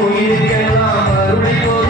உயிர்க்கெல்லாம் அருளை போது